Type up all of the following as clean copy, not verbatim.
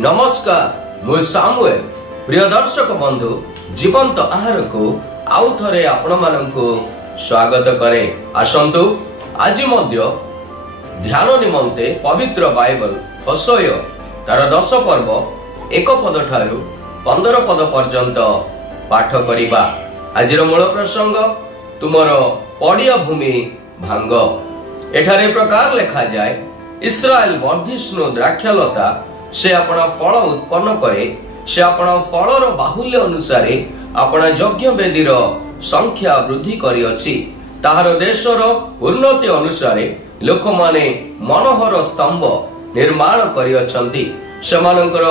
नमस्कार मु सामुएल प्रिय दर्शक बंधु जीवंत आहार को आउ थरे आपण मानकु स्वागत करे। आसंतु आज मध्य ध्यान निमंते पवित्र बाइबल होशेय तार 10 पर्व 1 पद ठारू 15 पद पर्यंत पाठ करिबा। आजिर मूल प्रसंग तुमर पड़िया भूमि भांग। एठारे प्रकार लिखा जाए, इस्राएल वर्धिष्णु द्राक्षलता से अपना फल उत्पन्न करे, से अपना फलर बाहुल्य अनुसारे अपना यज्ञ वेदीर संख्या वृद्धि करिअछि। ताहार देशर उन्नति अनुसारे लोक माने मनोहर स्तंभ निर्माण करिअछन्ति। सेमानकर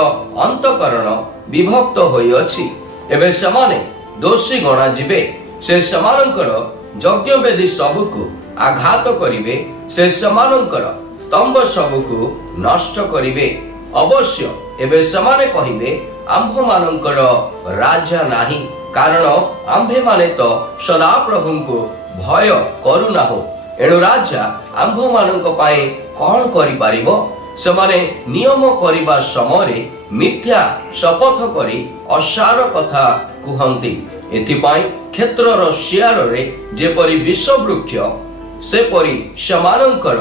अंतकरण विभक्त होइअछि। एबे सेमाने दोषी गणा जिबे। से सेमानकर यज्ञ वेदी सबुकु आघात करिवे, से सेमानकर स्तंभ सबुकु नष्ट करिवे। अवश्य एबे समाने कहिबे, आम्भ मानकर राजा नाही, कारण आम्भे माने तो सदा प्रभुंको भय करुनाहो। एणु राजा आम्भ मानक पाए कौन करि पारिबो? समाने नियम करिबा समय मिथ्या शपथ करी असार कथा कुहंती। एथिपाई क्षेत्रर शियार रे जेपरि विष वृक्ष सेपरि समानकर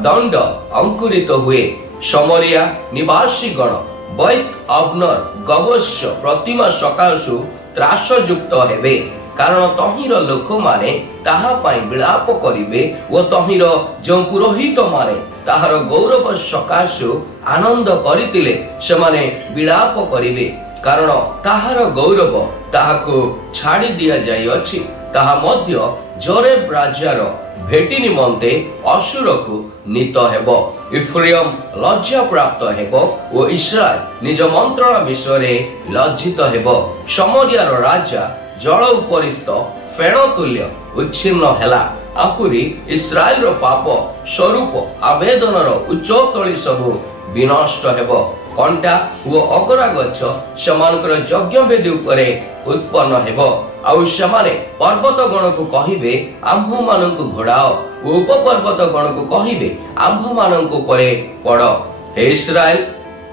दंड अंकुरित हुए। समरिया निवासी गण बैत अब्नर गवश्य प्रतिमा सकाशु त्रासयुक्त हेबे, कारण तहिर लोक माने ताहा पाई विलाप करिवे ओ तहिर जो पुरोहित माने ताहार गौरव सकाशु आनंद करितिले सेमाने विलाप करिवे, कारण ताहार गौरव ताहाको छाड़ी दिया जाई अछि। ताहा मध्य जोरेब राजार भेटी निमंते असुर को नीत हेबो। इफ्रेम लज्जा प्राप्त हेबो ओ इस्राएल निज मंत्रणा विषय लज्जित हेबो। समरियार राजा जल उपरिस्थ फेण तुल्य उच्छिन्न हेला। आहुरी इस्राएल पाप स्वरूप आवेदनर उच्चस्थली सबु विनष्ट हेबो। कंटा ओ अगरा गछ सेमानकर यज्ञ वेदी उपरे उत्पन्न हेबो। आउ सेमाने पर्वत गण को कहिबे, आम्भ मानकु घोड़ाओ। उप पर्वत गण को कहिबे, आम्भ मानकु परे पड़। हे इस्राएल,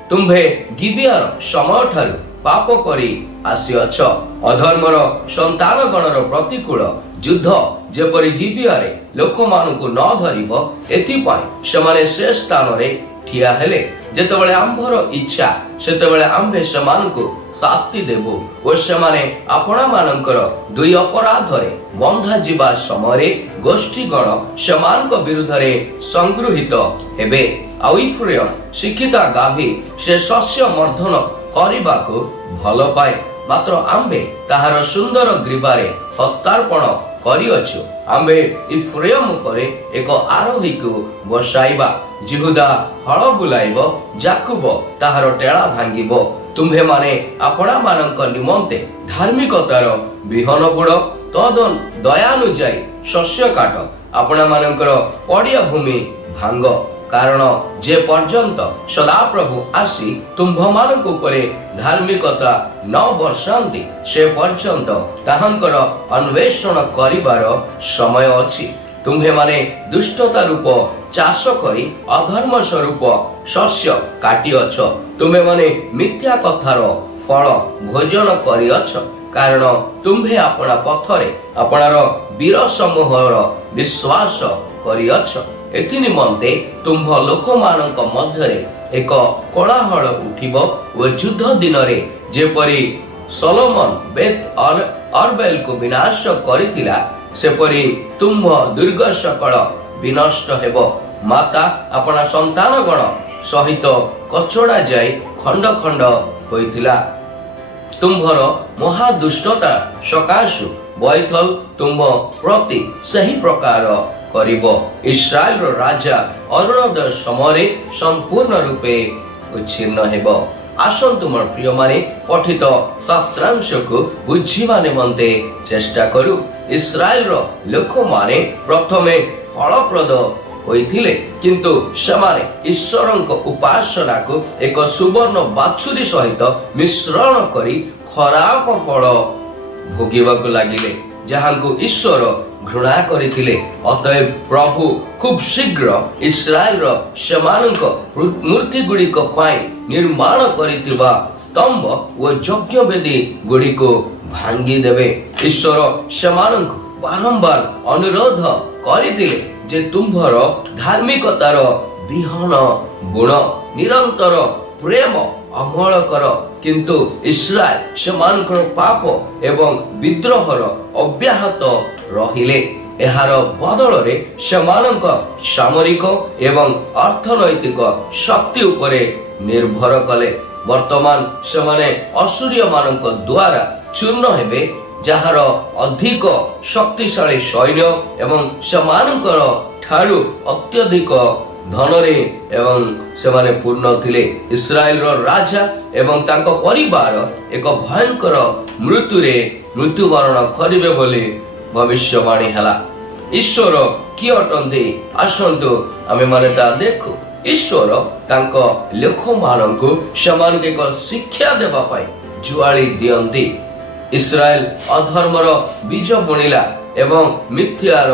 तुम्भे गिबियार समय ठारू पाप करी आसीअछ। अधर्मर संतान गणर प्रतिकूल युद्ध जेपरि गिबियारे लोक मानकु न धरिबो, एथिपाई सेमाने से स्थान रे ठिया हेले। जेतेबेले आम्भर इच्छा सेतेबेले आम्भे सेमानकु शास्ति देबु ओ सेमाने आपणा मानकर दुई अपराध रे बंधा जिबा समय गोष्ठी गण सेमानक विरुद्ध रे संगृहित हेबे। आ इफ्रेम शिक्षिता गाभी से शस्य मर्दन करिबाकु भल पाए, मात्र आम्भे ताहार सुंदर ग्रीबारे हस्तार्पण करिअछु। आम्भे इफ्रेम उपरे एक आरोही को बसाइबा। जिहुदा हल बुलाइबो, जाकुब ताहार टेला भांगिबो। तुम्भे माने आपणा मानक निमंते धार्मिकतार विहन बुड़, तदन दयानुजाई शस्य काट। आपणा मानकर पड़िया भूमि भांग, कारण जे पर्यंत सदा प्रभु आसी तुम्भ मानक उपरे धार्मिकता न वर्षांती से पर्यंत ताहांकर अन्वेषण करिबार समय अछि। तुम्भे माने दुष्टता रूप चाष करी अधर्म स्वरूप शस्य काटिअछ। तुम्भे माने मिथ्या कथार फल भोजन करिअछ, कारण तुम्भे अपना पथरे अपनार वीर समूहर विश्वास करिअछ। एथि निमंते तुम्भ लोक मानक मध्यरे एक कोलाहल उठिबो ओ युद्ध दिन रे जेपरि सोलोमन बेत अरबेल को विनाश करितिला, सेपरि तुम्भ दुर्ग सकल विनष्ट हेबो। माता अपना संतान गण सहित कचड़ा जाई खंड खंड होइतिला। तुम्भर महादुष्टता सकाशु बैथल तुम्भ प्रति सही प्रकार करिबो। इस्राएल राजा अरुणोदय समय संपूर्ण रूपे उच्छिन्न हेबो। आसंतु मोर प्रिय माने पठित शास्त्रांश को बुझिबा निमंते चेष्टा करू। इस्राएल लोक माने प्रथमे फलप्रद होइथिले, किंतु सेमाने ईश्वरक उपासना को एक सुवर्ण बाछुरी सहित मिश्रण करी खराब फल भोगिबाकु लागिले, जहांकु ईश्वर ଘୃଣା କରିଥିଲେ। ଅତଏବ ପ୍ରଭୁ ଖୁବ୍ ଶୀଘ୍ର ଇସ୍ରାଏଲର ସେମାନଙ୍କ ମୂର୍ତ୍ତି ଗୁଡ଼ିକ ପାଇଁ ନିର୍ମାଣ କରିଥିବା ସ୍ତମ୍ଭ ଓ ଯଜ୍ଞବେଦୀ ଗୁଡ଼ିକୁ ଭାଙ୍ଗିଦେବେ। ଈଶ୍ୱର ସେମାନଙ୍କୁ ବାରମ୍ବାର ଅନୁରୋଧ କରିଥିଲେ ଯେ ତୁମ୍ଭର ଧାର୍ମିକତାର ବିହନ ବୁଣ, ନିରନ୍ତର ପ୍ରେମ ଅମଳ କର। କିନ୍ତୁ ଇସ୍ରାଏଲ ସେମାନଙ୍କର ପାପ ଏବଂ ବିଦ୍ରୋହର ଅବ୍ୟାହତ ରହିଲେ। ଏହାର ବଦଳରେ ସେମାନଙ୍କ ସାମରିକ ଏବଂ ଅର୍ଥନୈତିକ ଶକ୍ତି ଉପରେ ନିର୍ଭର କଲେ। ବର୍ତ୍ତମାନ ସେମାନେ ଅସୁରୀୟମାନଙ୍କ ଦ୍ୱାରା ଚୂର୍ଣ୍ଣ ହେବେ, ଯାହାର ଅଧିକ ଶକ୍ତିଶାଳୀ ସୈନ୍ୟ ଏବଂ ସେମାନଙ୍କର ଠାରୁ ଅତ୍ୟଧିକ ଧନରେ ଏବଂ ସେମାନେ ପୂର୍ଣ୍ଣ ଥିଲେ। ଇସ୍ରାଏଲର ରାଜା ଏବଂ ତାଙ୍କ ପରିବାର ଏକ ଭୟଙ୍କର ମୃତ୍ୟୁରେ ମୃତ୍ୟୁବରଣ କରିବେ ବୋଲି ଭବିଷ୍ୟବାଣୀ ହେଲା। ଈଶ୍ୱର କିଏ ଅଟନ୍ତି? ଆସନ୍ତୁ ଆମେମାନେ ତାହା ଦେଖୁ। ଈଶ୍ୱର ତାଙ୍କ ଲୋକମାନଙ୍କୁ ସେମାନଙ୍କୁ ଏକ ଶିକ୍ଷା ଦେବା ପାଇଁ ଜୁଆଳି ଦିଅନ୍ତି। ଇସ୍ରାଏଲ ଅଧର୍ମର ବୀଜ ବୁଣିଲା ଏବଂ ମିଥ୍ୟାର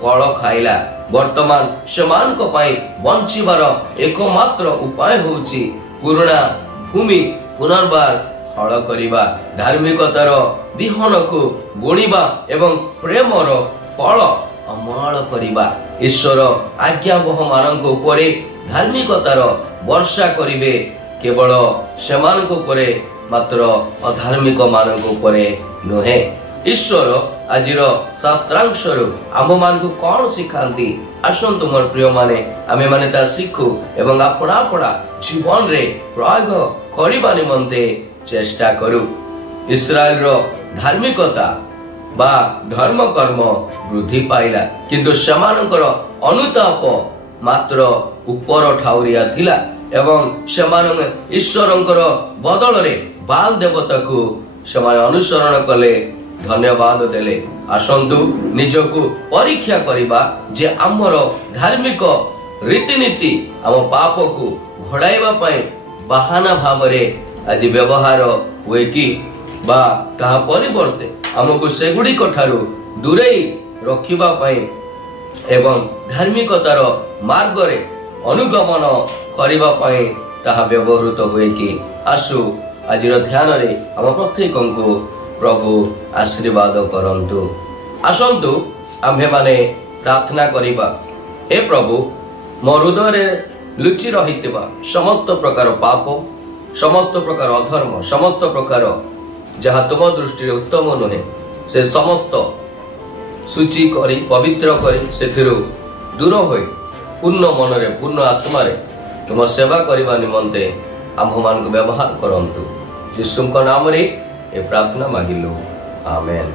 ଫଳ ଖାଇଲା। ବର୍ତ୍ତମାନ ସେମାନଙ୍କ ପାଇଁ ବଞ୍ଚିବାର ଏକମାତ୍ର ଉପାୟ ହେଉଛି ପୁରୁଣା ଭୂମି ପୁନର୍ବାର ହଳ କରିବା, ଧାର୍ମିକତାର ବିହନକୁ ବୁଣିବା ଏବଂ ପ୍ରେମର ଫଳ ଅମଳ କରିବା। ଈଶ୍ୱର ଆଜ୍ଞାବହ ମାନଙ୍କ ଉପରେ ଧାର୍ମିକତାର ବର୍ଷା କରିବେ, କେବଳ ସେମାନଙ୍କ ଉପରେ, ମାତ୍ର ଅଧାର୍ମିକ ମାନଙ୍କ ଉପରେ ନୁହେଁ। ଈଶ୍ୱର ଆଜିର ଶାସ୍ତ୍ରାଂଶରୁ ଆମମାନଙ୍କୁ କଣ ଶିଖାନ୍ତି? ଆସନ୍ତୁ ମୋର ପ୍ରିୟମାନେ, ଆମେମାନେ ତାହା ଶିଖୁ ଏବଂ ଆପଣା ଆପଣା ଜୀବନରେ ପ୍ରୟୋଗ କରିବା ନିମନ୍ତେ ଚେଷ୍ଟା କରୁ। ଇସ୍ରାଏଲର ଧାର୍ମିକତା ବା ଧର୍ମକର୍ମ ବୃଦ୍ଧି ପାଇଲା, କିନ୍ତୁ ସେମାନଙ୍କର ଅନୁତାପ ମାତ୍ର ଉପର ଠାଉରିଆ ଥିଲା ଏବଂ ସେମାନେ ଈଶ୍ୱରଙ୍କର ବଦଳରେ ବାଲ ଦେବତାକୁ ସେମାନେ ଅନୁସରଣ କଲେ, ଧନ୍ୟବାଦ ଦେଲେ। ଆସନ୍ତୁ ନିଜକୁ ପରୀକ୍ଷା କରିବା ଯେ ଆମର ଧାର୍ମିକ ରୀତିନୀତି ଆମ ପାପକୁ ଘୋଡ଼ାଇବା ପାଇଁ ବାହାନା ଭାବରେ ଆଜି ବ୍ୟବହାର ହୁଏ କି, ବା ତାହା ପରିବର୍ତ୍ତେ ଆମକୁ ସେଗୁଡ଼ିକ ଠାରୁ ଦୂରେଇ ରଖିବା ପାଇଁ ଏବଂ ଧାର୍ମିକତାର ମାର୍ଗରେ ଅନୁଗମନ କରିବା ପାଇଁ ତାହା ବ୍ୟବହୃତ ହୁଏ କି? ଆସୁ ଆଜିର ଧ୍ୟାନରେ ଆମ ପ୍ରତ୍ୟେକଙ୍କୁ ପ୍ରଭୁ ଆଶୀର୍ବାଦ କରନ୍ତୁ। ଆସନ୍ତୁ ଆମ୍ଭେମାନେ ପ୍ରାର୍ଥନା କରିବା। ହେ ପ୍ରଭୁ, ମୋ ହୃଦୟରେ ଲୁଚି ରହିଥିବା ସମସ୍ତ ପ୍ରକାର ପାପ, ସମସ୍ତ ପ୍ରକାର ଅଧର୍ମ, ସମସ୍ତ ପ୍ରକାର ଯାହା ତୁମ ଦୃଷ୍ଟିରେ ଉତ୍ତମ ନୁହେଁ, ସେ ସମସ୍ତ ସୂଚି କରି ପବିତ୍ର କରି ସେଥିରୁ ଦୂର ହୋଇ ପୂର୍ଣ୍ଣ ମନରେ ପୂର୍ଣ୍ଣ ଆତ୍ମାରେ ତୁମ ସେବା କରିବା ନିମନ୍ତେ ଆମ୍ଭମାନଙ୍କୁ ବ୍ୟବହାର କରନ୍ତୁ। ଯୀଶୁଙ୍କ ନାମରେ ଏ ପ୍ରାର୍ଥନା ମାଗିଲୁ, ଆମେନ୍।